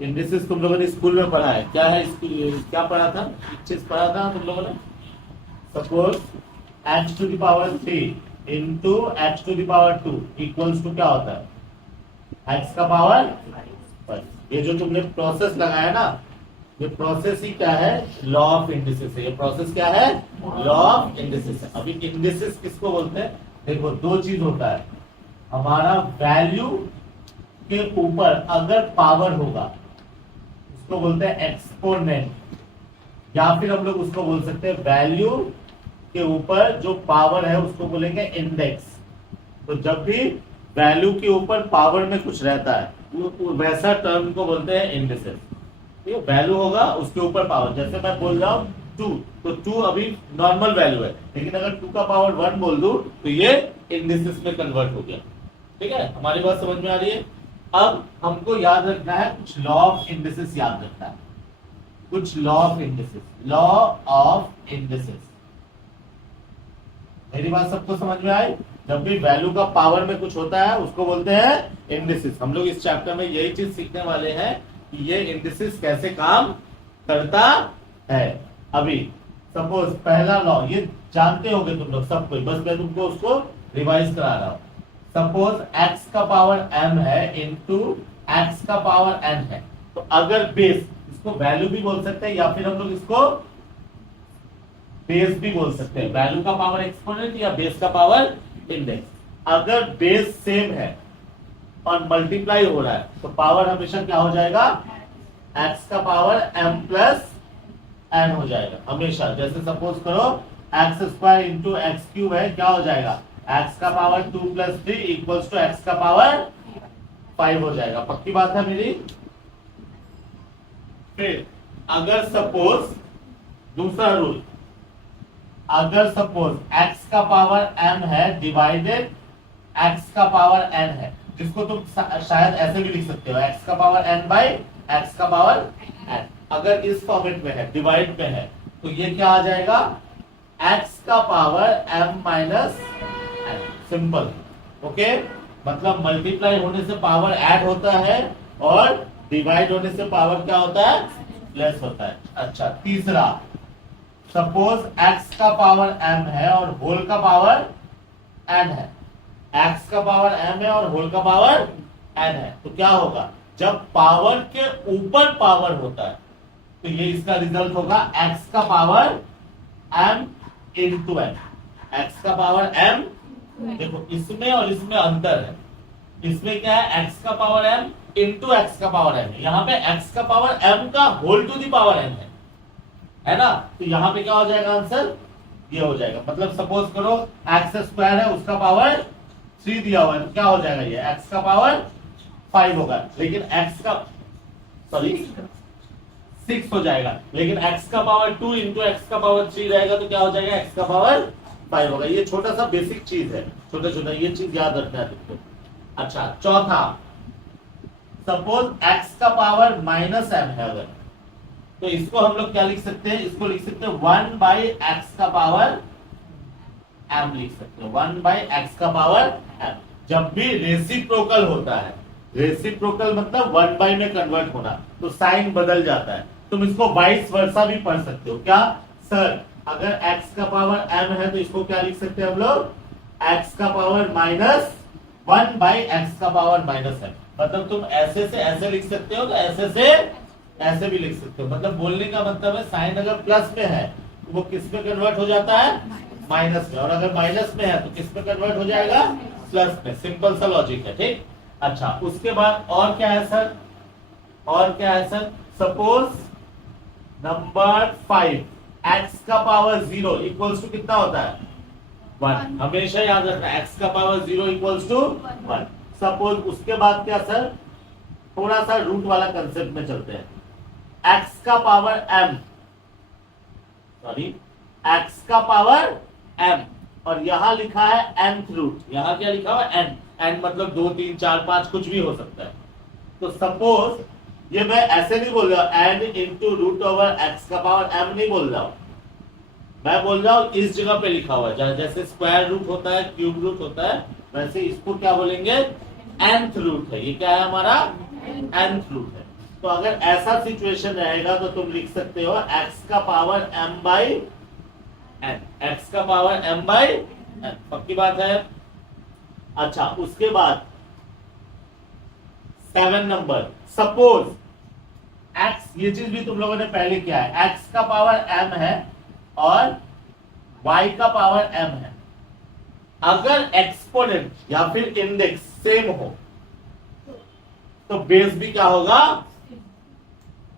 Indices तुम लोगों ने स्कूल में पढ़ा है, क्या है क्या पढ़ा था, एक चीज पढ़ा था तुम लोगों ने। Suppose h to the power 3 into h to the power 2 equals to क्या होता है, x का पावर 5। ये जो तुमने प्रोसेस लगाया ना, ये प्रोसेस ही क्या है, लॉ ऑफ इंडिसेस है। ये प्रोसेस क्या है, लॉ ऑफ इंडिसेस है। अभी इंडिसेस किसको बोलते हैं, देखो दो चीज होता है, हमारा वैल्यू के ऊपर अगर पावर होगा उसको बोलते हैं एक्सपोनेंट, या फिर हम लोग उसको बोल सकते हैं वैल्यू के ऊपर जो पावर है उसको बोलेंगे इंडेक्स। तो जब भी वैल्यू के ऊपर पावर में कुछ रहता है वैसा टर्म को बोलते हैं इंडिसेस। ठीक है, वैल्यू होगा उसके ऊपर पावर, जैसे मैं बोल रहा हूं 2, तो 2 अभी नॉर्मल वैल्यू है, लेकिन अगर 2 का पावर 1 बोल दूं तो ये इंडिसेस में कन्वर्ट हो गया। ठीक है, हमारी बात समझ में आ रही है। अब हमको याद रखना है कुछ लॉ ऑफ इंडिसेस, याद रखना है कुछ law of indices. Law of indices, मेरी बात सबको समझ में आई। जब भी वैल्यू का पावर में कुछ होता है उसको बोलते हैं इंडिसेस। हम लोग इस चैप्टर में यही चीज सीखने वाले हैं कि ये इंडिसेस कैसे काम करता है। अभी सपोज पहला लॉ ये जानते होगे तुम लोग सब कोई, बस मैं तुमको उसको रिवाइज करा रहा हूं। सपोज x का पावर m है इंटू x का पावर n है, तो अगर बेस, इसको वैल्यू भी बोल सकते हैं या फिर हम लोग इसको बेस भी बोल सकते हैं, वैल्यू का पावर एक्सपोनेंट या बेस का पावर इंडेक्स। अगर बेस सेम है और मल्टीप्लाई हो रहा है तो पावर हमेशा क्या हो जाएगा, x का पावर m प्लस n हो जाएगा हमेशा। जैसे सपोज करो x square into x cube है, क्या हो जाएगा, x का power 2 plus 3 equals to x का पावर 5 हो जाएगा। पक्की बात है मेरी। फिर अगर सपोज दूसरा रूल, अगर सपोज x का पावर m है डिवाइडेड x का पावर n है, जिसको तुम शायद ऐसे भी लिख सकते हो x का पावर n बाई x का पावर n। अगर इस फॉर्मेट में है, डिवाइड में है, तो ये क्या आ जाएगा, x का power m minus n। Simple. Okay, मतलब मल्टीप्लाई होने से पावर ऐड होता है और डिवाइड होने से पावर क्या होता है, लेस होता है। अच्छा, तीसरा सपोज x का पावर m है और होल का पावर n है, x का पावर m है और होल का पावर n है, तो क्या होगा, जब पावर के ऊपर पावर होता है तो ये इसका रिजल्ट होगा x का power m into n। x का पावर m, देखो इसमें और इसमें अंतर है, इसमें क्या है x का पावर m इंटू एक्स का पावर n है, यहाँ पे x का पावर m का whole to the power n है ना। तो यहाँ पे क्या हो जाएगा आंसर, ये हो जाएगा। मतलब सपोज करो एक्स स्क्वायर है उसका पावर 3 दिया हुआ है, तो क्या हो जाएगा, ये x का पावर 5 होगा, लेकिन x का सॉरी 6 हो जाएगा, लेकिन x का पावर 2 इंटू एक्स का पावर 3 रहेगा तो क्या हो जाएगा, x का पावर 5 होगा। ये छोटा सा बेसिक चीज है, छोटा छोटा ये चीज याद रखना है तुमको। अच्छा, चौथा सपोज x का पावर माइनस m है अगर, तो इसको हम लोग क्या लिख सकते हैं, इसको लिख सकते हैं 1 बाई एक्स का पावर m लिख सकते हैं, 1 बाई एक्स का पावर m। जब भी रेसिप्रोकल होता है, रेसिप्रोकल मतलब 1 बाई में कन्वर्ट होना, तो साइन बदल जाता है। तुम इसको वाइस वर्सा भी पढ़ सकते हो। क्या सर, अगर x का पावर m है तो इसको क्या लिख सकते हैं हम लोग, x का पावर माइनस 1 बाई एक्स का पावर माइनस m। मतलब तुम ऐसे से ऐसे लिख सकते हो, तो ऐसे से ऐसे भी लिख सकते हो। मतलब बोलने का मतलब है साइन अगर प्लस में है तो वो किस में कन्वर्ट हो जाता है, माइनस में, और अगर माइनस में है तो किस में कन्वर्ट हो जाएगा, प्लस में। सिंपल सा लॉजिक है, ठीक। अच्छा, उसके बाद और क्या है सर, और क्या है सर, सपोज नंबर 5 एक्स का पावर 0 इक्वल्स टू कितना होता है, 1। हमेशा याद रखना एक्स का पावर 0 इक्वल्स टू 1। सपोज उसके बाद क्या सर, थोड़ा सा रूट वाला कंसेप्ट में चलते हैं। एक्स का पावर m, सॉरी एक्स का पावर m, और यहां लिखा है nth रूट, यहां क्या लिखा हुआ है n, n मतलब 2 3 4 5 कुछ भी हो सकता है। तो सपोज ये मैं ऐसे नहीं बोल रहा n into root over x का पावर m नहीं बोल रहा हूं, मैं बोल रहा हूं इस जगह पे लिखा हुआ है, जैसे स्क्वायर रूट होता है, क्यूब रूट होता है, वैसे इसको क्या बोलेंगे, nth रूट है। ये क्या है हमारा, nth रूट है। तो अगर ऐसा सिचुएशन रहेगा तो तुम लिख सकते हो x का power m by n, x का पावर m बाई n, पक्की बात है। अच्छा, उसके बाद 7 नंबर, सपोज x, ये चीज भी तुम लोगों ने पहले किया है, x का पावर m है और y का पावर m है। अगर एक्सपोनेंट या फिर इंडेक्स सेम हो तो बेस भी क्या होगा,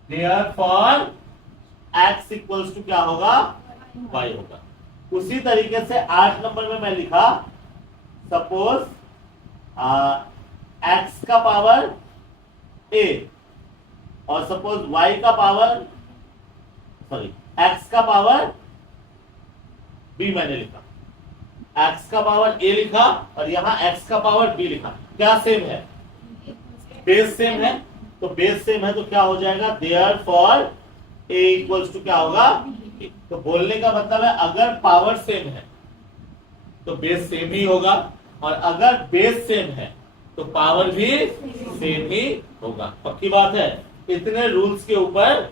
देयरफॉर x इक्वल्स टू क्या होगा, y होगा। उसी तरीके से 8 नंबर में मैं लिखा, सपोज x का पावर a और सपोज y का पावर, सॉरी x का पावर b मैंने लिखा, x का पावर a लिखा और यहां x का पावर b लिखा। क्या सेम है, बेस सेम है, तो बेस सेम है तो क्या हो जाएगा, देयरफॉर a इक्वल्स टू क्या होगा, तो बोलने का मतलब है अगर पावर सेम है तो बेस सेम ही होगा, और अगर बेस सेम है तो पावर भी सेम ही होगा। पक्की बात है। इतने रूल्स के ऊपर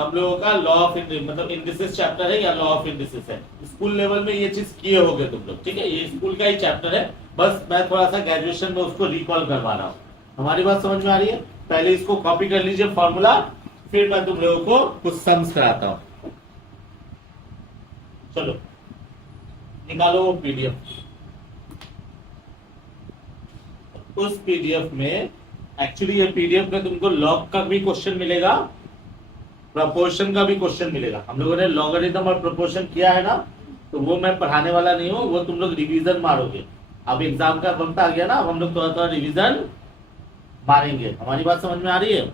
हम लोगों का लॉ ऑफ मतलब इंडिसेस चैप्टर है या लॉ ऑफ इंडिसेस है। स्कूल लेवल में ये चीज किए होगे तुम लोग, ठीक है, ये स्कूल का ही चैप्टर है, बस मैं थोड़ा सा ग्रेजुएशन में उसको रिकॉल करवा रहा हूं। हमारी बात समझ में आ रही है? पहले इसको कॉपी कर लीजिए फॉर्मूला, फिर मैं तुम लोगों को कुछ सम्स कराता हूं। चलो निकालो वो पीडीएफ। उस पीडीएफ में, एक्चुअली ये पीडीएफ में तुमको लॉग का भी क्वेश्चन मिलेगा, प्रोपोर्शन का भी क्वेश्चन मिलेगा। हम लोगों ने लॉगरिथम और प्रोपोर्शन किया है ना, तो वो मैं पढ़ाने वाला नहीं हूं, वो तुम लोग रिवीजन मारोगे। अब एग्जाम का वक्त आ गया ना, अब हम लोग थोड़ा थोड़ा रिवीजन मारेंगे। हमारी बात समझ में आ रही है?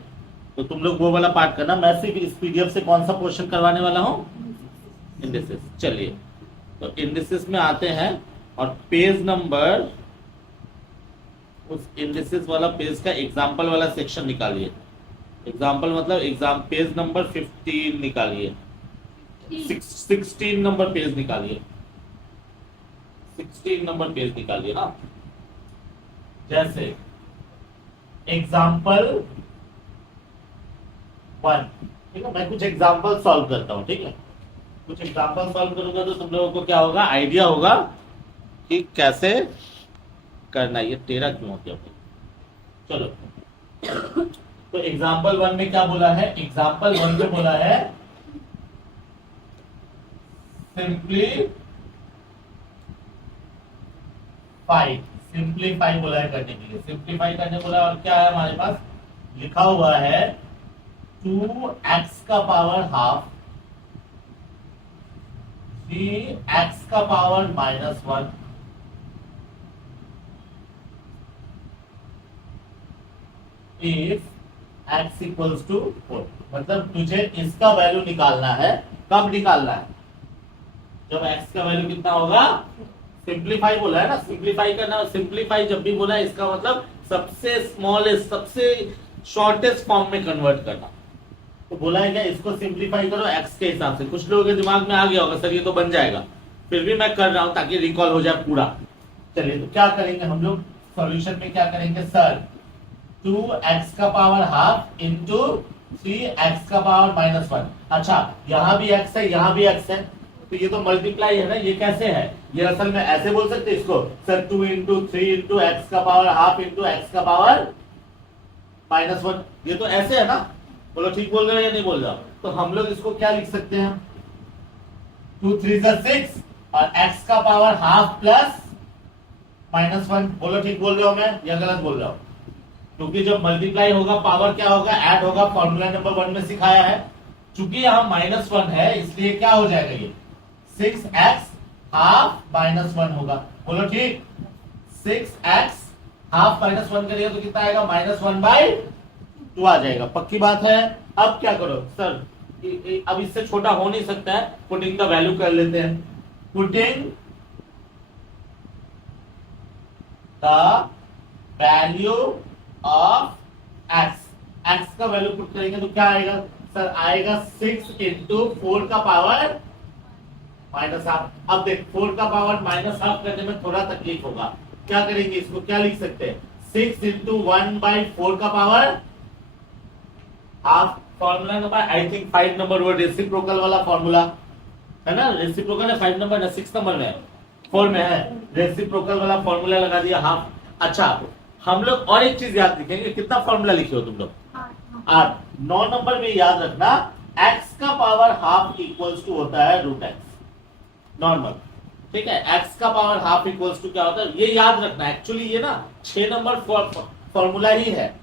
तो तुम लोग वो वाला पार्ट करना। मैं सिर्फ इस पीडीएफ से कौन सा पोर्शन करवाने वाला हूँ, इंडिसेस। चलिए तो इंडिसेस में आते हैं और पेज नंबर, उस इंडिसेस वाला पेज का एग्जाम्पल वाला सेक्शन निकालिए। एग्जाम्पल मतलब एग्जाम पेज नंबर 15 निकालिए, 16 नंबर पेज निकालिए, 16 नंबर पेज निकालिए ना। जैसे एग्जाम्पल 1, ठीक है, मैं कुछ एग्जाम्पल सॉल्व करता हूं, ठीक है, कुछ एग्जाम्पल सॉल्व करूंगा तो तुम लोगों को क्या होगा, आइडिया होगा कि कैसे करना। ये 13 क्यों हो गया? चलो तो एग्जाम्पल 1 में क्या बोला है, एग्जाम्पल 1 में बोला है सिंप्लीफाई बोला है करने के लिए, सिंप्लीफाई करने बोला। और क्या है हमारे पास लिखा हुआ है, 2x का पावर हाफ 3x का power -1 if x equals to 4। मतलब तुझे इसका वैल्यू निकालना है। कब निकालना है? जब x का वैल्यू कितना होगा, सिंप्लीफाई बोला है ना, सिंप्लीफाई करना। सिंप्लीफाई जब भी बोला है इसका मतलब सबसे स्मॉलेस्ट, सबसे शॉर्टेस्ट फॉर्म में कन्वर्ट करना। तो बोला है क्या, इसको सिंप्लीफाई करो x के हिसाब से। कुछ लोगों के दिमाग में आ गया होगा सर ये तो बन जाएगा, फिर भी मैं कर रहा हूं ताकि रिकॉल हो जाए पूरा। चलिए तो क्या करेंगे हम लोग सॉल्यूशन में, क्या करेंगे सर, 2x का पावर हाफ इंटू 3x का पावर -1। अच्छा यहां भी x है, यहां भी x है, तो ये तो मल्टीप्लाई है ना, ये कैसे है, ये असल में ऐसे बोल सकते हैं इसको सर, 2 इंटू 3 इंटू एक्स का पावर हाफ इंटू एक्स का पावर -1। ये तो ऐसे है ना, बोलो ठीक बोल रहे हो या नहीं बोल रहा? तो हम लोग इसको क्या लिख सकते हैं, 2 3 6 और x का पावर हाफ प्लस -1। बोलो ठीक बोल रहे हो मैं या गलत बोल रहा हूं? क्योंकि जब मल्टीप्लाई होगा पावर क्या होगा, ऐड होगा। फॉर्मूला नंबर 1 में सिखाया है। चूंकि यहां -1 है इसलिए क्या हो जाएगा, ये 6x हाफ -1 होगा। बोलो ठीक, 6x हाफ -1 करिए तो कितना आएगा, -1/2 आ जाएगा। पक्की बात है। अब क्या करो सर, अब इससे छोटा हो नहीं सकता है, पुटिंग द वैल्यू कर लेते हैं। Putting the value of x का वैल्यू पुट करेंगे तो क्या आएगा सर, आएगा 6 इंटू 4 का पावर -हाफ। अब देख 4 का पावर -हाफ करने में थोड़ा तकलीफ होगा। क्या करेंगे, इसको क्या लिख सकते हैं, 6 इंटू 1/4 का power half formula number I think 5 number वो रेसिप्रोकल वाला फॉर्मूला है ना, रेसिप्रोकल है 5 नंबर ना 6 नंबर में 4 में है, रेसिप्रोकल वाला फॉर्मूला लगा दिया हाफ। अच्छा हम लोग और एक चीज याद रखेंगे, कितना फॉर्मूला लिखे हो तुम लोग? 8। 9 नंबर में याद रखना x का पावर हाफ इक्वल्स टू होता है रूट एक्स नॉर्मल, ठीक है। x का पावर हाफ इक्वल्स टू क्या होता है ये याद रखना। एक्चुअली ये ना 6 नंबर फॉर्मूला ही है,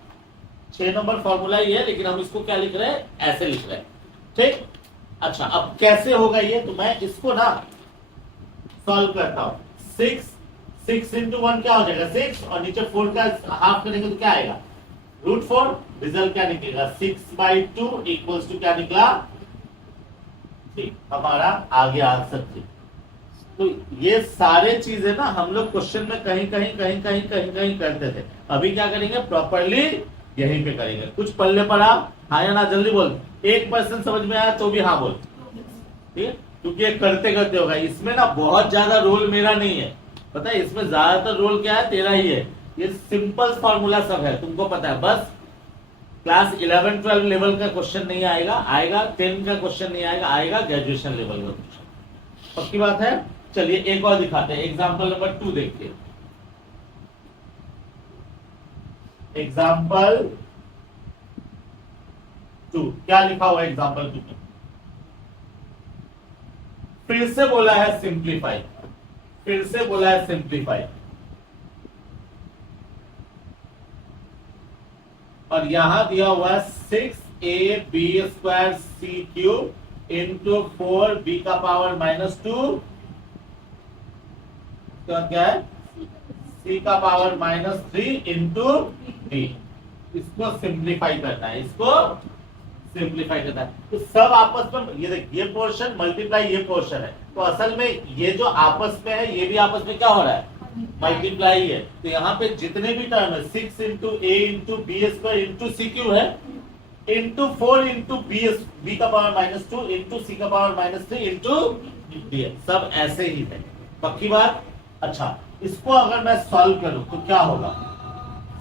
6 नंबर फॉर्मूला ही है, लेकिन हम इसको क्या लिख रहे हैं, ऐसे लिख रहे हैं, ठीक। अच्छा अब कैसे होगा ये, तो मैं इसको ना सॉल्व करता हूं। 6 इंटू 1 क्या हो जाएगा 6, और नीचे 4 का हाफ करेंगे तो क्या आएगा √4। रिजल्ट क्या निकलेगा 6/2 इक्वल्स टू क्या निकला, ठीक, हमारा आ गया आंसर 3। तो ये सारे चीजें ना हम लोग क्वेश्चन में कहीं कहीं करते थे, अभी क्या करेंगे प्रॉपरली यहीं पे करेंगे। कुछ पल्ले पर आप हाँ या ना जल्दी बोल, 1% समझ में आया तो भी हाँ बोल, ठीक है, क्योंकि ये करते करते होगा। इसमें ना बहुत ज्यादा रोल मेरा नहीं है, पता है, इसमें ज्यादातर रोल क्या है तेरा ही है। ये सिंपल फॉर्मूला सब है, तुमको पता है, बस क्लास 11-12 लेवल का क्वेश्चन नहीं आएगा, आएगा 10 का क्वेश्चन नहीं आएगा, आएगा ग्रेजुएशन लेवल का क्वेश्चन, पक्की बात है। चलिए एक और दिखाते हैं, एग्जाम्पल नंबर 2 देखिए। एग्जाम्पल 2 क्या लिखा हुआ है एग्जाम्पल 2 में? फिर से बोला है सिंप्लीफाई, फिर से बोला है सिंप्लीफाई, और यहां दिया हुआ है 6ab² इंटू 4b का पावर -2 क्या है c का पावर -3 इंटू d। इसको सिंप्लीफाई करना है, इसको सिंप्लीफाई करना है। तो सब आपस में ये देख, ये पोर्शन मल्टीप्लाई ये पोर्शन है, तो असल में ये जो आपस में है ये भी आपस में क्या हो रहा है मल्टीप्लाई है। तो यहाँ पे जितने भी टर्म है 6 into a into b² into c³ है, इंटू 4 इंटू b का पावर -2 इंटू c का पावर -3 इंटू d, सब ऐसे ही है, पक्की बात। अच्छा इसको अगर मैं सॉल्व करूं तो क्या होगा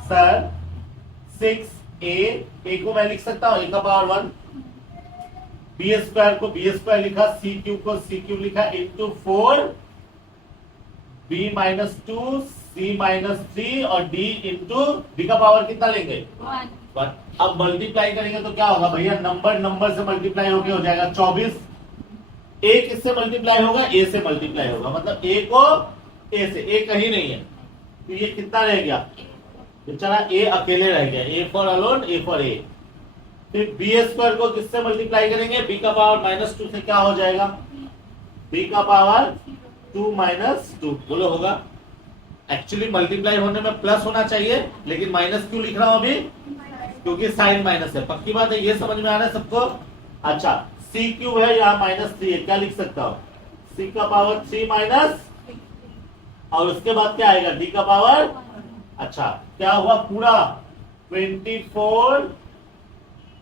सर, 6a को मैं लिख सकता हूं a का पावर 1, b² को b² लिखा, c³ को c³ लिखा, इंटू 4 b -2 c -3 और d इंटू d का पावर कितना लेंगे 1। अब मल्टीप्लाई करेंगे तो क्या होगा भैया, नंबर से मल्टीप्लाई होके हो जाएगा 24। a किससे मल्टीप्लाई होगा, a से मल्टीप्लाई होगा, मतलब a को a से, a कहीं नहीं है, तो ये कितना रह गया बेचारा, a अकेले रह गया, a for alone, a for a। फिर b² को किससे मल्टीप्लाई करेंगे, b का पावर -2 से क्या हो जाएगा, b का पावर 2 -2, बोलो होगा। एक्चुअली मल्टीप्लाई होने में प्लस होना चाहिए, लेकिन माइनस क्यों लिख रहा हूं अभी, क्योंकि साइन माइनस है, पक्की बात है, ये समझ में आ रहा है सबको। अच्छा c³ है यहाँ -3 है, क्या लिख सकता हूं, c का पावर 3 माइनस, और उसके बाद क्या आएगा d का पावर, अच्छा क्या हुआ पूरा 24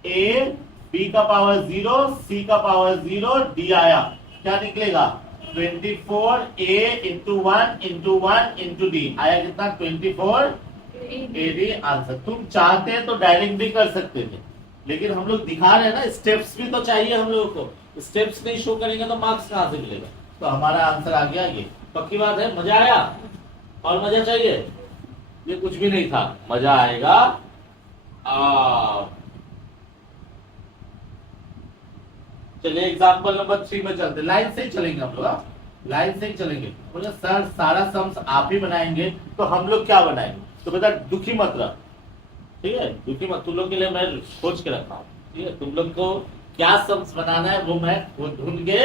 a, b का पावर 0, c का पावर 0, d आया, क्या निकलेगा 24 a into 1 into 1 into D, आया कितना 24 ad आंसर। तुम चाहते हैं तो डायरेक्ट भी कर सकते थे, लेकिन हम लोग दिखा रहे हैं ना, स्टेप्स भी तो चाहिए हम लोगों को, स्टेप्स नहीं शो करेंगे तो मार्क्स कहां से मिलेगा। तो हमारा आंसर आ गया ये, पक्की बात है। मजा आया, और मजा चाहिए, ये कुछ भी नहीं था, मजा आएगा। चलिए एग्जाम्पल नंबर 3 में चलते, लाइन से ही चलेंगे हम लोग, लाइन से ही चलेंगे। बोले सर सारा सम्स आप ही बनाएंगे, तो हम लोग क्या बनाएंगे, तो बेटा दुखी मत रह, ठीक है, दुखी मत, तुम लोग के लिए मैं खोज के रखा हूँ, ठीक है, तुम लोग को क्या सम्स बनाना है वो मैं ढूंढ के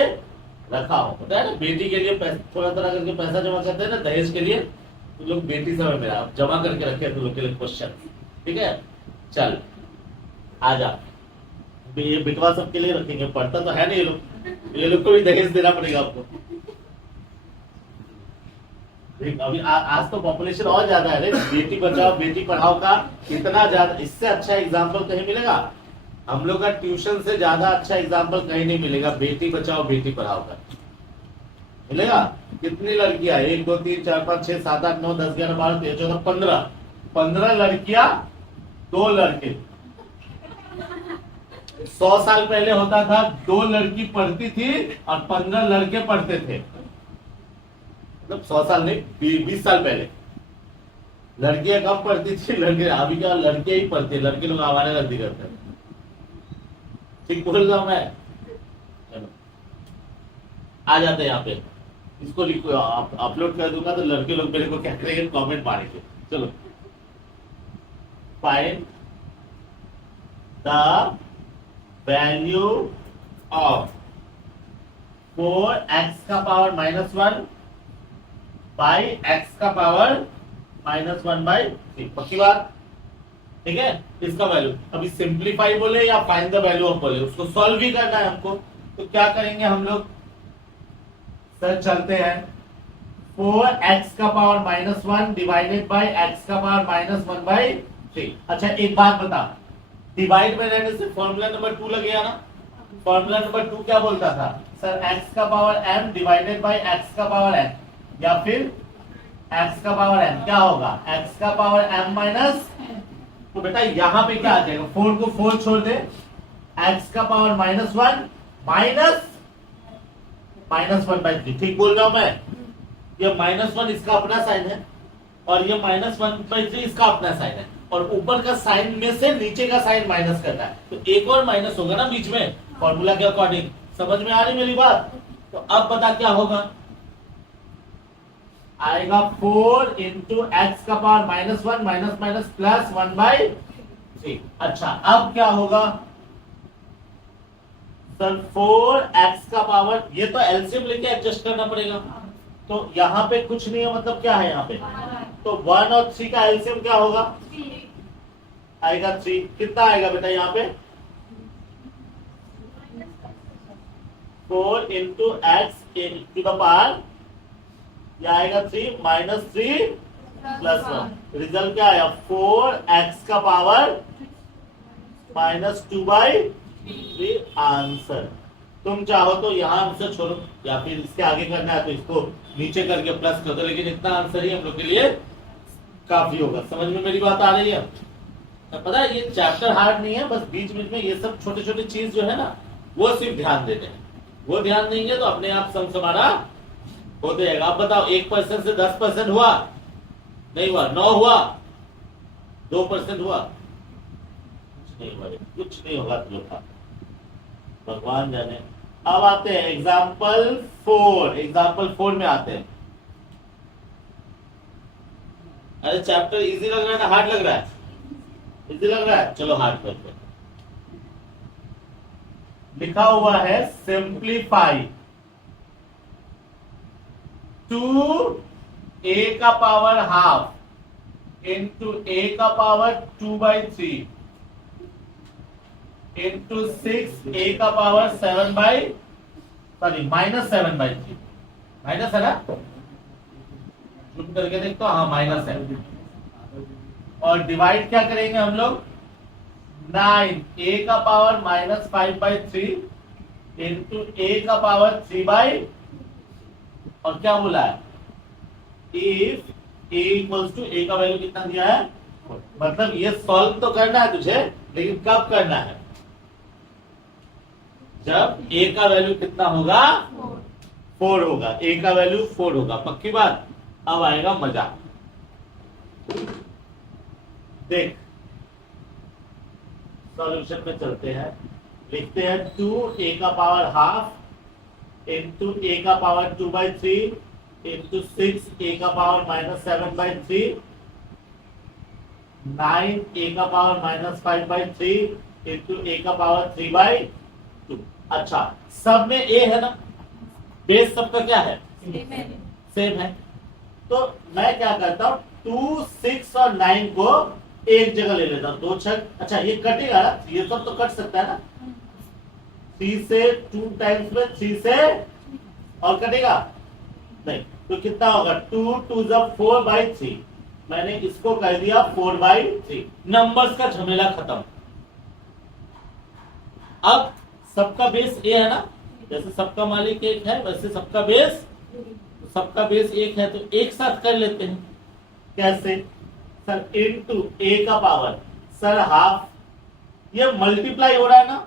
रखा हूँ, पता है ना। बेटी के लिए थोड़ा थोड़ा करके पैसा जमा करते हैं ना दहेज के लिए, तुम लोग बेटी समय मेरा जमा करके रखे तुम लोग के लिए क्वेश्चन, ठीक है। चल आजा, ये बिटवा सबके लिए रखेंगे, पढ़ता तो है नहीं ये लोग को भी दहेज देना पड़ेगा आपको। अभी आज तो पॉपुलेशन और ज्यादा है, बेटी बचाओ बेटी पढ़ाओ का इतना ज्यादा, इससे अच्छा एग्जाम्पल कहीं मिलेगा, हम लोग का ट्यूशन से ज्यादा अच्छा एग्जाम्पल कहीं नहीं मिलेगा, बेटी बचाओ बेटी पढ़ाओ का मिलेगा। कितनी लड़कियां, 1 2 3 4 5 6 7 8 9 10 11 12 13 14 15 लड़कियां 2 लड़के, 100 साल पहले होता था 2 लड़की पढ़ती थी और 15 लड़के पढ़ते थे। मतलब 100 साल नहीं, 20 साल पहले लड़कियां कम पढ़ती थी, लड़के। अभी क्या लड़के ही पढ़ते, लड़के लोग आवारा गर्दी करते हैं। ठीक बोल रहा हूं मैं? चलो आ जाते हैं यहाँ पे, इसको अपलोड कर दूंगा तो लड़के लोग मेरे को क्या करेंगे, कमेंट मारेंगे। चलो, find the value of 4x का पावर -1 बाई x का पावर -1/3। पक्की बात? ठीक है, इसका वैल्यू अभी सिंप्लीफाई बोले या फाइंड द वैल्यू ऑफ बोले, उसको सॉल्व भी करना है हमको। तो क्या करेंगे हम लोग? सर चलते हैं, 4x का पावर -1 डिवाइडेड बाई x का पावर -1/3। अच्छा एक बात बता, डिवाइड में रहने से फॉर्मूला नंबर 2 लगेगा ना? फॉर्मूला नंबर 2 क्या बोलता था सर? x का power m divided by x का पावर n, या फिर x का पावर n क्या होगा? x का पावर m माइनस। तो बेटा यहाँ पे क्या आ जाएगा? 4 को 4 छोड़ दे, x का पावर -1 माइनस -1/3। ठीक बोल रहा हूं मैं? ये -1 इसका अपना साइन है और ये -1/3 इसका अपना साइन है, और ऊपर का साइन में से नीचे का साइन माइनस करता है, तो एक और माइनस होगा ना बीच में, फॉर्मूला के अकॉर्डिंग। समझ में आ रही मेरी बात? तो अब बता क्या होगा? आएगा 4 इंटू एक्स का पावर -1 माइनस माइनस प्लस 1/3। अच्छा अब क्या होगा सर? 4x का पावर, ये तो एलसीएम लेके एडजस्ट करना पड़ेगा, तो यहाँ पे कुछ नहीं है, मतलब क्या है यहाँ पे? तो 1 और 3 का एलसीएम क्या होगा? आएगा 3। कितना आएगा बेटा यहाँ पे? 4 into x to the power, यह आएगा 3 -3 प्लस 1। रिजल्ट क्या आया? 4x का पावर -2/3 आंसर। तुम चाहो तो यहाँ आंसर छोड़ो, या फिर इसके आगे करना है तो इसको नीचे करके प्लस कर दो, लेकिन इतना आंसर ही हम लोग के लिए काफी होगा। समझ में मेरी बात आ रही है? तो पता है ये चैप्टर हार्ड नहीं है, बस बीच बीच में ये सब छोटे छोटे चीज जो है ना, वो सिर्फ ध्यान देते हैं। वो ध्यान देंगे तो अपने आप सम हमारा हो जाएगा। आप बताओ 1% से 10% हुआ? नहीं हुआ। 9 हुआ? 2% हुआ? कुछ नहीं हुआ, कुछ नहीं होगा तुम लोग, भगवान जाने। अब आते हैं एग्जाम्पल 4। एग्जाम्पल 4 में आते हैं। अरे चैप्टर इजी लग रहा है ना हार्ड लग रहा है? इजी लग रहा है, चलो हार्ड करते हैं। लिखा हुआ है सिंप्लीफाई 2a का पावर हाफ इंटू a का पावर 2/3 इंटू 6a का पावर -7/3। माइनस है ना? चुप करके देखो, हाँ माइनस है। और डिवाइड क्या करेंगे हम लोग? 9a का पावर -5/3 इंटू a का पावर 3/, और क्या बोला है? If a equals to a का वैल्यू कितना दिया है? मतलब ये सॉल्व तो करना है तुझे, लेकिन कब करना है? जब a का वैल्यू कितना होगा? 4 होगा। a का वैल्यू 4 होगा। पक्की बात? अब आएगा मजा। देख सॉल्यूशन में चलते हैं, लिखते हैं 2a का पावर हाफ इंटू a का पावर 2/3 इंटू 6a का पावर -7/3 9a का पावर -5/3 इंटू a का पावर 3/2। अच्छा सब में a है ना? बेस सबका क्या है? सेम है। तो मैं क्या करता हूं, 2, 6 और 9 को एक जगह ले लेता हूं। 2 6, अच्छा ये कटेगा, ये सब तो कट सकता है ना? 3 से 2 टाइम्स में 3 से, और कटेगा नहीं, तो कितना होगा? 2 2 4/3। मैंने इसको कर दिया 4/3। नंबर्स का झमेला खत्म। अब सबका बेस ए है ना? जैसे सबका मालिक एक है, वैसे सबका बेस एक है, तो एक साथ कर लेते हैं। कैसे सर? इनटू a का पावर, सर हाफ, ये मल्टीप्लाई हो रहा है ना,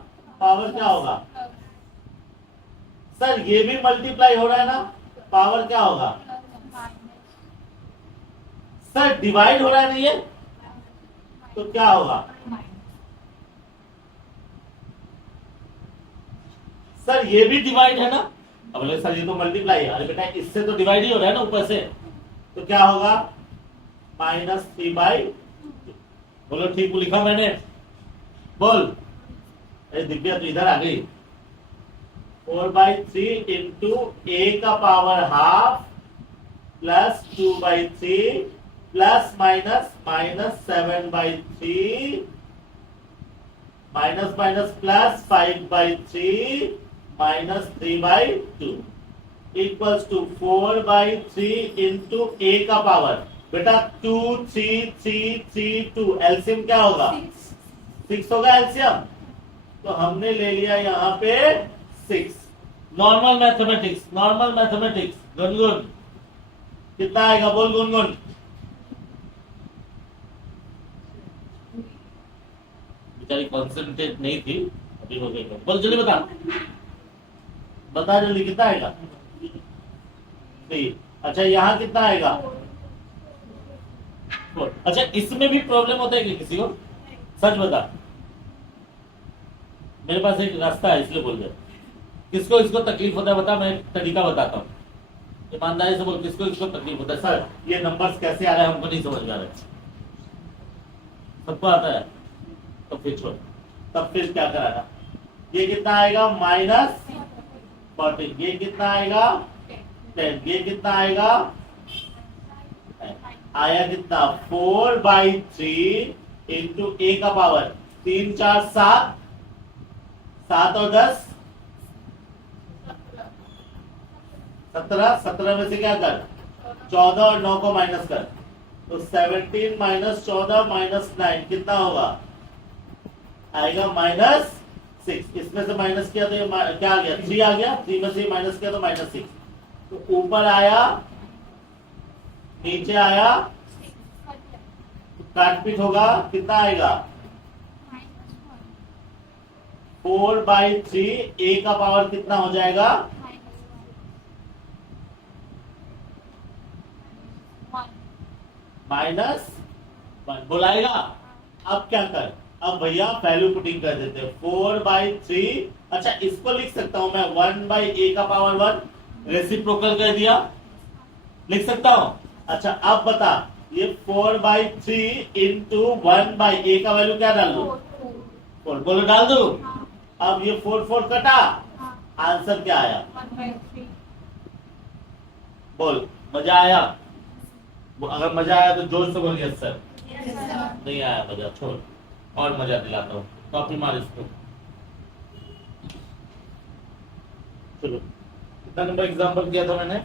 पावर क्या होगा? सर ये भी मल्टीप्लाई हो रहा है ना, पावर क्या होगा? सर डिवाइड हो रहा है ना ये, तो क्या होगा? सर ये भी डिवाइड है ना। अब बोले सर ये तो मल्टीप्लाई है, अरे बेटा इससे तो डिवाइड ही हो रहा है ना ऊपर से, तो क्या होगा? -3/2। बोलो ठीक लिखा मैंने? बोल। अरे दिव्या तो इधर आ गई। 4/3 इंटू a का power half plus 2/3 plus minus -7/3 minus minus plus 5/3 -3/2 equals to 4/3 into a का पावर। बेटा 2 3 3 3 2 एलसीएम क्या होगा? 6 होगा एलसीएम। तो हमने ले लिया यहाँ पे 6। Normal mathematics, normal mathematics. Gungun कितना आएगा? बोल गुनगुन। बेचारी कॉन्सेंट्रेट नहीं थी, अभी हो गई। बोल जल्दी बता, बता जल्दी कितना आएगा? 3। अच्छा यहाँ कितना आएगा? 4। अच्छा इसमें भी प्रॉब्लम होता है कि किसी को? सच बता, मेरे पास एक रास्ता है इसलिए बोल रहे। किसको इसको तकलीफ होता है बता, मैं एक तरीका बताता हूँ। ईमानदारी से बोल, किसको इसको तकलीफ होता है? सर ये नंबर्स कैसे आ रहे हैं हमको नहीं समझ में आ रहा है। सबको आता है? तो फिर छोड़, तब फिर क्या कराना? ये कितना आएगा? -14। ये कितना आएगा? 10। ये कितना आएगा? आया कितना? 4/3 इंटू a का पावर 3 4 7, 7 और 10 17। 17 में से क्या कर? 14 और 9 को माइनस कर, तो 17 - 14 - 9 कितना होगा? आएगा -6। इसमें से माइनस किया तो ये क्या आ गया? 3 आ गया। 3 में से माइनस किया तो -6। तो ऊपर आया, नीचे आया, काटपीट होगा, कितना आएगा? 4/3 a का पावर कितना हो जाएगा? -1 बुलाएगा। अब क्या कर? अब भैया वैल्यू पुटिंग कर देते हैं। 4/3। अच्छा इसको लिख सकता हूं मैं 1/a का पावर 1, रेसिप्रोकल कर दिया, लिख सकता हूं। अच्छा अब बता, ये 4/3 इंटू 1/a का वैल्यू क्या डाल दू? 4। बोलो डाल दू। अब ये 4 कटा, आंसर क्या आया? 1/3। बोल मजा आया? अगर मजा आया तो जोर से बोल यस सर। नहीं आया मजा, छोड़, और मजा दिलाता हूँ। कॉपी मार इसको। चलो कितना नंबर एग्जाम्पल किया था मैंने?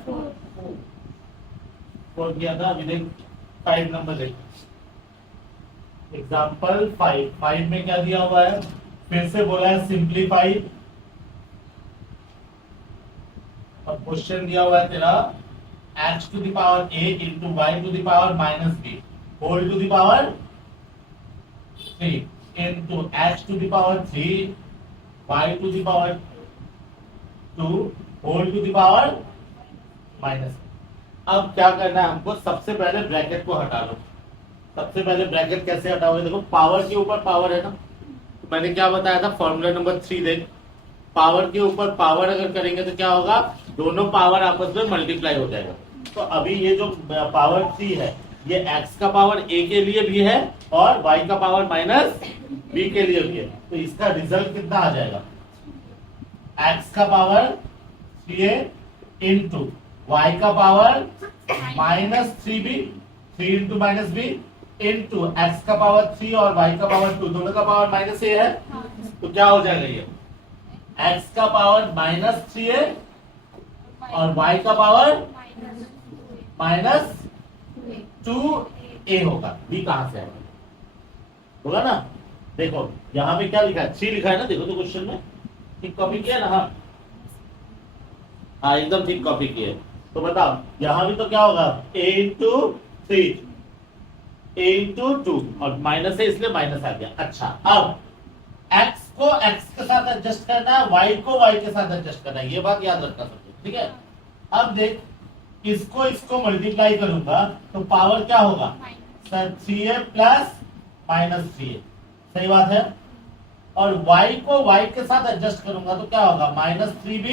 4 किया था। अभी देख 5 नंबर देख। एग्जाम्पल 5 में क्या दिया हुआ है? फिर से बोला है सिंप्लीफाई। और क्वेश्चन दिया हुआ है तेरा x to the power a into y to the power -b whole to the power 3 into h to the power 3 y to the power 2 whole to the power -। अब क्या करना है हमको? सबसे पहले ब्रैकेट को हटा लो। सबसे पहले ब्रैकेट कैसे हटाओगे? देखो पावर के ऊपर पावर है ना, तो मैंने क्या बताया था? फॉर्मूला नंबर 3 देख। पावर के ऊपर पावर अगर करेंगे तो क्या होगा? दोनों पावर आपस में मल्टीप्लाई हो जाएगा। तो अभी ये जो पावर 3 है, ये x का पावर a के लिए भी है और y का पावर -b के लिए भी है। तो इसका रिजल्ट कितना आ जाएगा? x का पावर 3a इंटू y का power -3b, 3 into -b into x का पावर 3 और y का पावर 2, दोनों का पावर -a है। तो क्या हो जाएगा? ये x का पावर -3a और y का पावर -2a होगा। b कहां से आएगा? होगा ना? देखो यहां पे क्या लिखा है? 3 लिखा है ना, देखो तो क्वेश्चन में। ठीक कॉपी किया ना? हाँ एकदम ठीक कॉपी किए। तो बताओ यहां भी तो क्या होगा? a इंटू 3, a इंटू 2 और माइनस है इसलिए माइनस आ गया। अच्छा अब x को x के साथ एडजस्ट करना है, y को y के साथ एडजस्ट करना है, ये बात याद रखना समझो, ठीक है। अब देख, इसको मल्टीप्लाई करूंगा तो पावर क्या होगा sir 3a plus minus 3a, सही बात है। और y को y के साथ एडजस्ट करूंगा तो क्या होगा -3b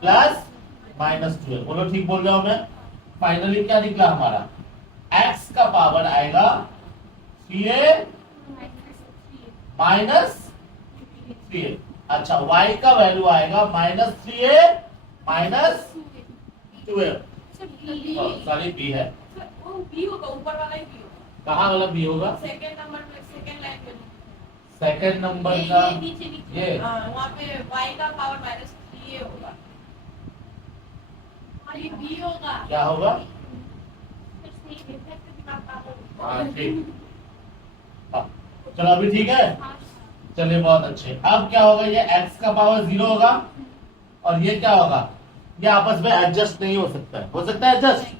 प्लस -2a। बोलो ठीक बोल रहे हो मैं। फाइनली क्या निकला हमारा, x का पावर आएगा 3a माइनस 3a। अच्छा, y का वैल्यू आएगा -3a minus 2a, sorry b है। बी होगा, ऊपर वाला ही बी होगा। कहाँ वाला b होगा? सेकंड नंबर में, सेकंड लाइन में सेकंड नंबर का ये वहाँ पे y का पावर -3a होगा और ये b होगा। क्या होगा? हाँ, हाँ ठीक, हाँ, चलो अभी ठीक है, चलिए बहुत अच्छे। अब क्या होगा, ये x का पावर 0 होगा और ये क्या होगा, ये आपस में एडजस्ट नहीं हो सकता है, हो सकता है एडजस्ट?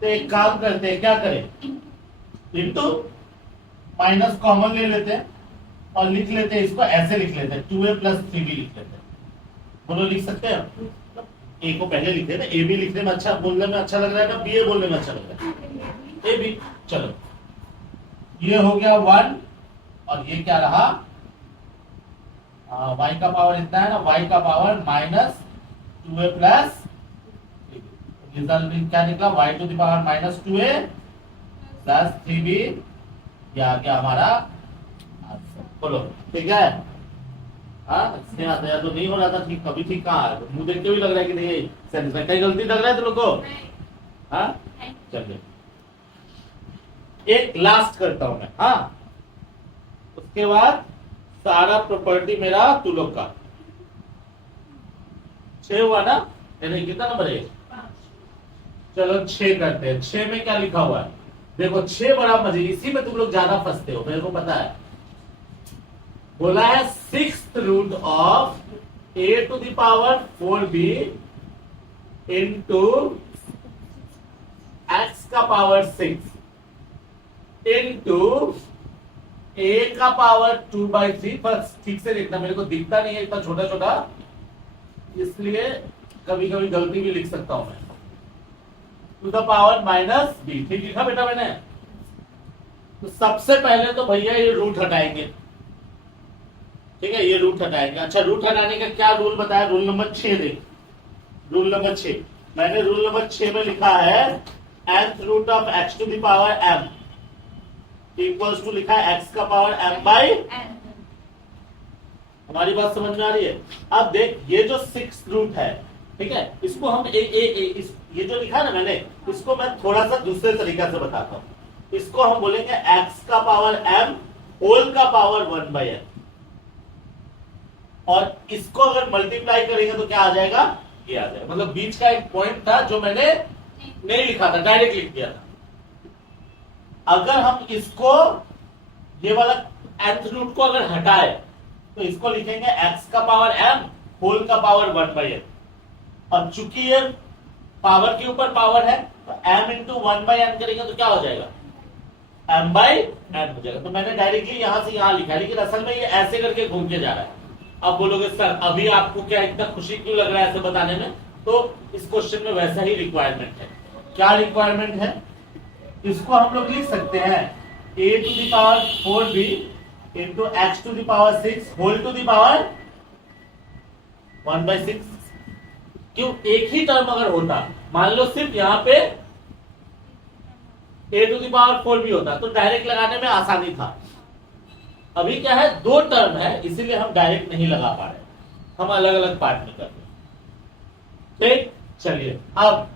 तो एक काम करते हैं, क्या करें, इनटू माइनस कॉमन ले लेते हैं और लिख लेते हैं, इसको ऐसे लिख लेते हैं 2a प्लस 3b लिख लेते हैं। बोलो लिख सकते हैं? ए को पहले लिखते हैं ना, ए बी लिखने में अच्छा, बोलने में अच्छा लग रहा है ना, बी ए बोलने में अच्छा लग रहा है, ए बी। चलो ये हो गया 1 और ये क्या रहा, y का पावर इतना है ना, y का पावर -2a प्लस, रिजल्ट क्या निकला, y to the power -2a plus 3b, ये आ गया हमारा। बोलो ठीक है? हाँ नहीं आता या तो नहीं हो रहा था ठीक, कभी ठीक कहाँ है, मुंह देख के भी लग रहा है कि नहीं सेंस में कहीं गलती लग रहा है तुम लोग को। हाँ चलिए एक लास्ट करता हूं मैं, हाँ उसके बाद सारा प्रॉपर्टी मेरा तू लोग का 6 हुआ ना, यानी कितना नंबर है? चलो 6 करते हैं। 6 में क्या लिखा हुआ है देखो, 6 बड़ा मजे, इसी में तुम लोग ज्यादा फंसते हो, मेरे को पता है। बोला है 6th root of a to the power 4b into x का पावर 6 इंटू a का पावर 2/3। बस ठीक से देखना, मेरे को दिखता नहीं है इतना छोटा छोटा, इसलिए कभी कभी गलती भी लिख सकता हूं मैं, टू द पावर -b। ठीक लिखा बेटा मैंने? तो सबसे पहले तो भैया ये रूट हटाएंगे, ठीक है, ये रूट हटाएंगे। अच्छा, रूट हटाने का क्या रूल बताया, रूल नंबर 6 देख, रूल नंबर 6 मैंने रूल नंबर 6 में लिखा है nth root of x to the power m equals to लिखा है x का पावर m बाई। हमारी बात समझ में आ रही है? अब देख, ये जो 6th रूट है, ठीक है, इसको हम ये जो लिखा ना मैंने, इसको मैं थोड़ा सा दूसरे तरीका से बताता हूं। इसको हम बोलेंगे x का पावर m होल का पावर 1/n, और इसको अगर मल्टीप्लाई करेंगे तो क्या आ जाएगा, ये आ जाएगा। मतलब बीच का एक पॉइंट था जो मैंने नहीं लिखा था, डायरेक्ट लिख दिया था। अगर हम इसको, ये वाला nth रूट को अगर हटाए तो इसको लिखेंगे x का पावर m होल का पावर 1/n, और चूंकि ये पावर के ऊपर पावर है तो m इंटू 1/n करेंगे तो क्या हो जाएगा, m/n हो जाएगा। तो मैंने डायरेक्टली यहां से यहां लिखा है, लेकिन असल में ये ऐसे करके घूम के जा रहा है। अब बोलोगे सर अभी आपको क्या इतना खुशी क्यों लग रहा है ऐसे बताने में, तो इस क्वेश्चन में वैसा ही रिक्वायरमेंट है। क्या रिक्वायरमेंट है, इसको हम लोग लिख सकते हैं a to the power 4b into x to the power 6 whole to the power 1/6। क्यों, एक ही टर्म अगर होता, मान लो सिर्फ यहाँ पे a to the power 4b होता तो डायरेक्ट लगाने में आसानी था। अभी क्या है, 2 टर्म है, इसीलिए हम डायरेक्ट नहीं लगा पा रहे, हम अलग अलग पार्ट में कर रहे हैं। ठीक, चलिए अब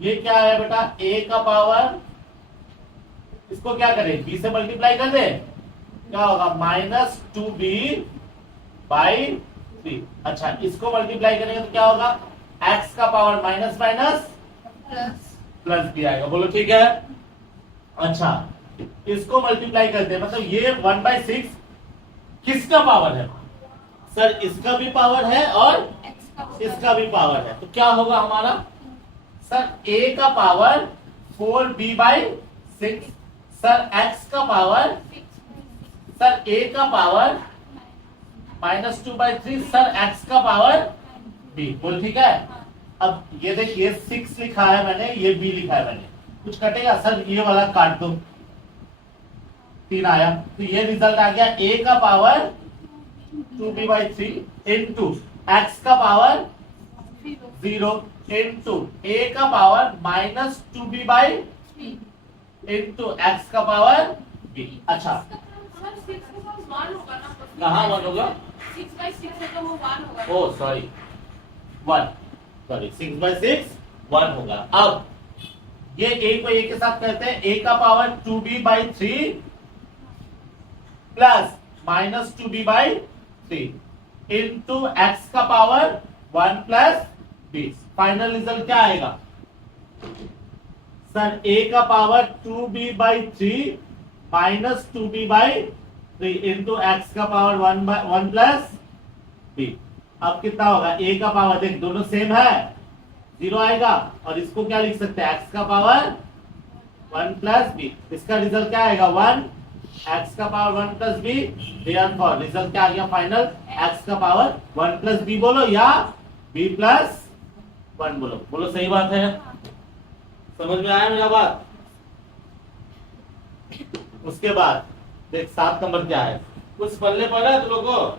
ये क्या है बेटा, a का पावर, इसको क्या करें, b से मल्टीप्लाई कर दे, क्या होगा -2b बाई 3। अच्छा, इसको मल्टीप्लाई करेंगे तो क्या होगा, x का power minus minus plus b आएगा। बोलो ठीक है? अच्छा, इसको मल्टीप्लाई करते हैं, मतलब ये 1/6 किसका पावर है सर, इसका भी पावर है और इसका भी पावर है, तो क्या होगा हमारा सर, a का पावर 4b/6, सर x का पावर, सर a का पावर -2/3 सर x का पावर b, बोल ठीक है। अब ये देख, ये 6 लिखा है मैंने, ये b लिखा है मैंने, कुछ कटेगा सर, ये वाला काट दो, 3 आया, तो ये रिजल्ट आ गया a का पावर 2b/3 इंटू x का पावर 0 इंटू a का पावर -2b/3 इंटू x का पावर b। अच्छा, सर 6 के साथ 1 होगा ना? कहाँ 1 होगा? 6/6 है तो वो 1 होगा। ओ सॉरी 1, सॉरी 6/6 1 होगा। अब ये a को a के साथ कहते हैं, a का power 2b/3 plus -2b/3 into x का power 1 plus b। Final result क्या आएगा सर? a का power 2b/3 minus 2b/3 into x का पावर 1 प्लस b। अब कितना होगा? a का पावर, देख दोनों सेम है, 0 आएगा, और इसको क्या लिख सकते हैं? x का पावर 1 प्लस b। इसका रिजल्ट क्या आएगा? 1, x का power 1 plus b। Therefore result क्या आ गया फाइनल? x का पावर 1 प्लस b बोलो या b प्लस 1 बोलो। बोलो सही बात है, समझ में आया मेरा बात? उसके बाद देख 7 नंबर क्या है, कुछ पढ़ने पड़ा है तुम लोगों को?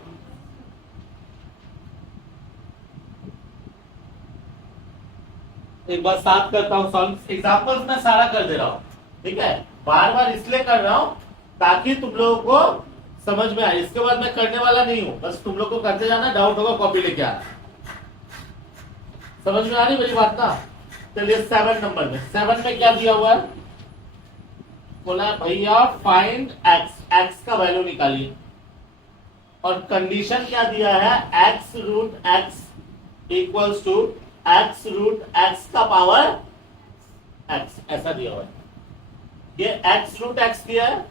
एक बार 7 करता हूँ सॉल्व, एग्जाम्पल्स मैं सारा कर दे रहा हूँ, ठीक है? बार बार इसलिए कर रहा हूँ ताकि तुम लोगों को समझ में आए। इसके बाद मैं करने वाला नहीं हूँ, बस तुम लोग को करते जाना, डाउट होगा कॉपी लेके आना। समझ में आ रही मेरी बात ना? चलिए 7 नंबर में, 7 में क्या दिया हुआ है? बोला भैया फाइंड x का वैल्यू निकालिए, और कंडीशन क्या दिया है? x root x equals to x root x का पावर x, ऐसा दिया हुआ है। ये x रूट x दिया है,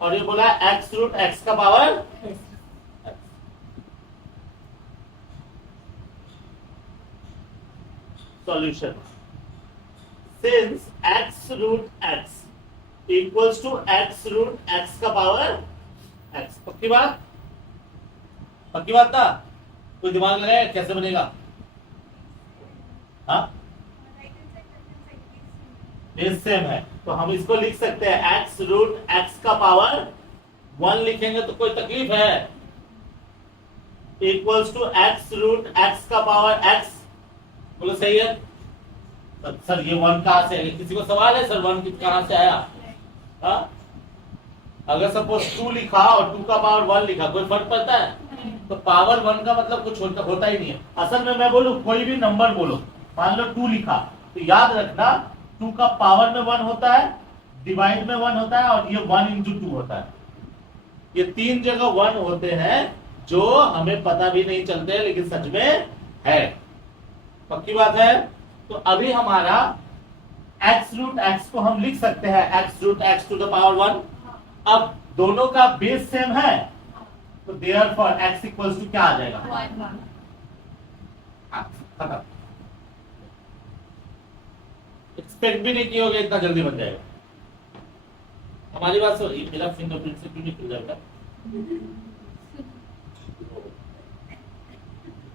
और ये बोला x रूट x का power x। Solution, since x root x equals to x root x का पावर x। पक्की बात? पक्की बात ना? कोई दिमाग लगाए कैसे बनेगा? हाँ, सेम है, तो हम इसको लिख सकते हैं x रूट x का पावर 1 लिखेंगे तो कोई तकलीफ है, equals to x root x का पावर x। बोलो सही है? सर ये 1 कहां से है? किसी को सवाल है सर 1 कहां से आया? हाँ, अगर सपोज 2 लिखा और 2 का पावर 1 लिखा, कोई फर्क पड़ता है? तो पावर 1 का मतलब कुछ होता ही नहीं है। असल में मैं बोलूं, कोई भी नंबर बोलो, मान लो 2 लिखा, तो याद रखना 2 का पावर में 1 होता है, डिवाइड में 1 होता है, और ये 1 इंटू 2 होता है। ये 3 जगह 1 होते हैं जो हमें पता भी नहीं चलते, लेकिन सच में है। पक्की बात है? तो अभी हमारा x रूट x को हम लिख सकते हैं x root x to the power 1। अब दोनों का बेस सेम है, तो देयरफॉर x इक्वल्स टू क्या आ जाएगा? 1। खत्म। एक्सपेक्ट भी नहीं किए होगे इतना जल्दी बन जाएगा। हमारी बात सुन, मेरा फिंगरप्रिंट से क्यों नहीं खुल जाएगा?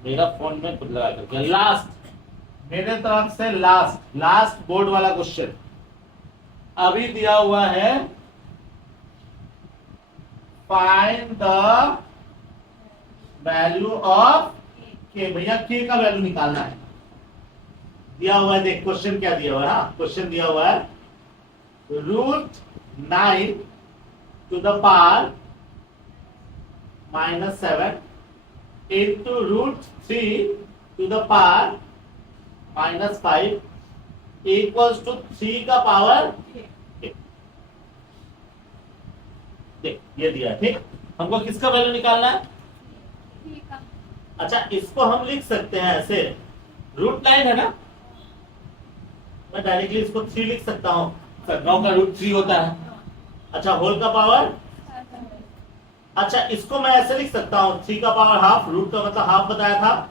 मेरा फोन में खुद लगा करके। लास्ट, मेरे तरफ से लास्ट बोर्ड वाला क्वेश्चन अभी दिया हुआ है, फाइंड द वैल्यू ऑफ के। भैया के का वैल्यू निकालना है, दिया हुआ है। देख क्वेश्चन क्या दिया हुआ है? क्वेश्चन दिया हुआ है √9 to the power -7 into √3 to the power -5 equals to 3 का पावर। देख ये दिया है, ठीक। हमको किसका वैल्यू निकालना है? अच्छा, इसको हम लिख सकते हैं ऐसे, √9 है ना, मैं डायरेक्टली इसको 3 लिख सकता हूं। 9 का √3 होता है। अच्छा, होल का पावर, अच्छा इसको मैं ऐसे लिख सकता हूँ 3 का पावर हाफ, रूट का मतलब हाफ बताया था,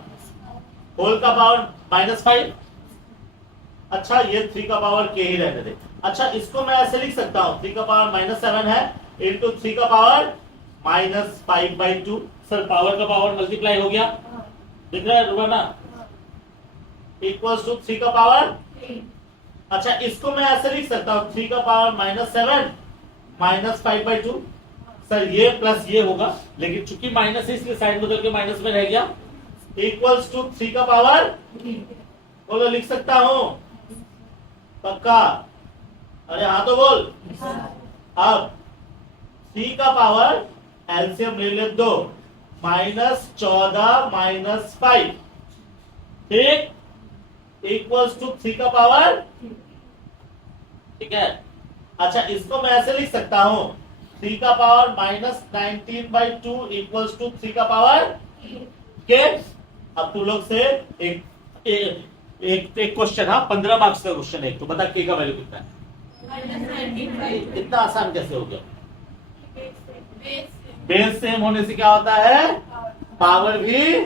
होल का पावर -5। अच्छा ये 3 का पावर के ही रहने दे। अच्छा इसको मैं ऐसे लिख सकता हूँ 3 का पावर -7 है इंटू 3 का पावर -5/2। सर पावर का पावर मल्टीप्लाई हो गया, दिख रहा है रुबाना, इक्वल्स टू 3 का पावर। अच्छा इसको मैं ऐसे लिख सकता हूँ 3 का पावर -7 -5/2। सर ये प्लस ये होगा, लेकिन चूंकि माइनस है इसलिए साइड बदल के माइनस में रह गया, इक्वल्स टू 3 का पावर, बोलो लिख सकता हूं पक्का? अरे हाँ तो बोल। अब 3 का पावर एलसीएम ले ले 2, -14 -5, ठीक, इक्वल्स टू 3 का पावर, ठीक है। अच्छा इसको मैं ऐसे लिख सकता हूं 3 का पावर -19/2 इक्वल्स टू 3 का पावर के। अब तू लोग से एक क्वेश्चन, हाँ 15 मार्क्स का क्वेश्चन है, तो बता के का वैल्यू कितना है? इतना आसान कैसे हो गया? बेस सेम होने से क्या होता है? पावर भी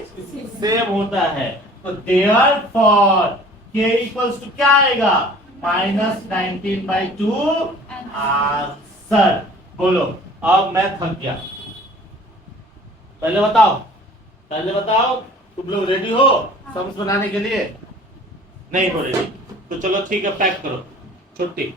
सेम होता है। तो देयरफॉर के इक्वल्स टू क्या आएगा? -19/2 आंसर। बोलो अब मैं थक गया, पहले बताओ तुम लोग रेडी हो सम्स बनाने के लिए? नहीं हो रेडी तो चलो ठीक है, पैक करो, छुट्टी।